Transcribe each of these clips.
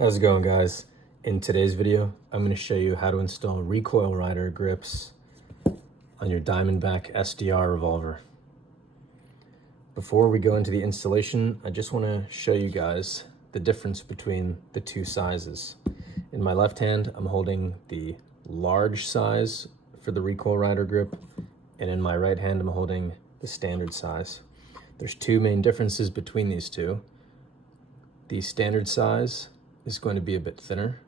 How's it going, guys? In today's video, I'm going to show you how to install recoil rider grips on your Diamondback SDR revolver. Before we go into the installation, I just want to show you guys the difference between the two sizes. In my left hand, I'm holding the large size for the recoil rider grip, and in my right hand, I'm holding the standard size. There's two main differences between these two. The standard size is going to be a bit thinner,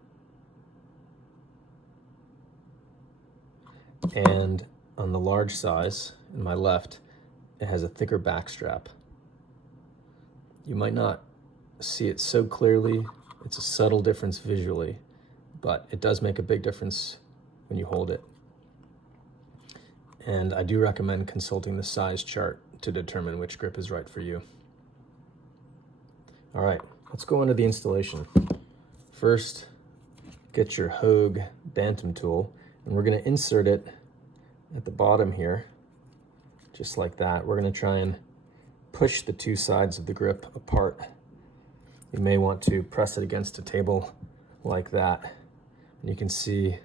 and on the large size in my left, it has a thicker back strap. You might not see it so clearly. It's a subtle difference visually, but it does make a big difference when you hold it. And I do recommend consulting the size chart to determine which grip is right for you. All right, let's go into the installation. First, get your Hogue Bantam tool, and we're going to insert it at the bottom here, just like that. We're going to try and push the two sides of the grip apart. You may want to press it against a table like that, and you can see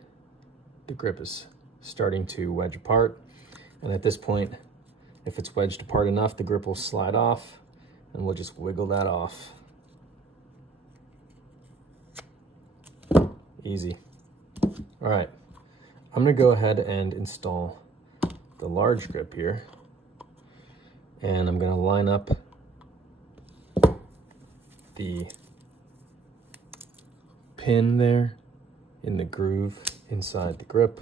the grip is starting to wedge apart. And at this point, if it's wedged apart enough, the grip will slide off, and we'll just wiggle that off. Easy. All right, I'm gonna go ahead and install the large grip here, and I'm gonna line up the pin there in the groove inside the grip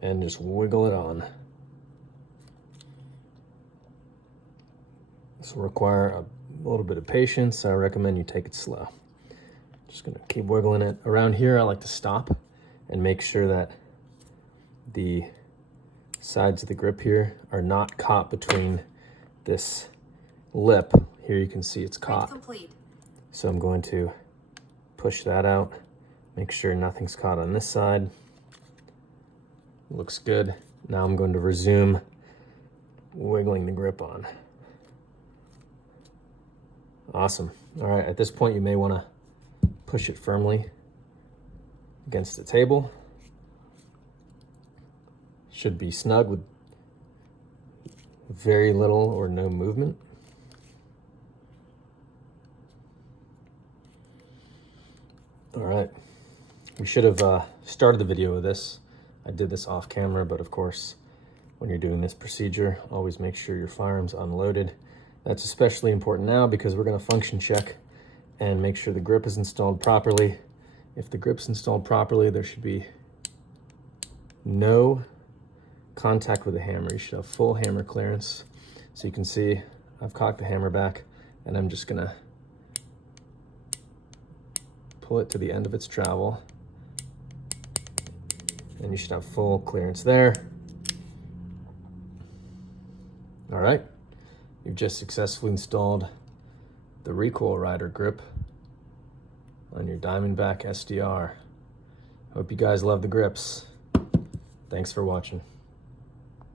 and just wiggle it on. This will require a little bit of patience, so I recommend you take it slow. Just gonna keep wiggling it. Around here, I like to stop and make sure that the sides of the grip here are not caught between this lip. Here you can see it's caught. So I'm going to push that out, make sure nothing's caught on this side. Looks good. Now I'm going to resume wiggling the grip on. Awesome. All right, at this point, you may want to push it firmly against the table. Should be snug with very little or no movement. All right, we should have started the video with this. I did this off camera, but of course, when you're doing this procedure, always make sure your firearm's unloaded. That's especially important now because we're going to function check and make sure the grip is installed properly. If the grip's installed properly, there should be no contact with the hammer. You should have full hammer clearance. So you can see I've cocked the hammer back, and I'm just going to pull it to the end of its travel, and you should have full clearance there. All right. You've just successfully installed the recoil rider grip on your Diamondback SDR. Hope you guys love the grips. Thanks for watching.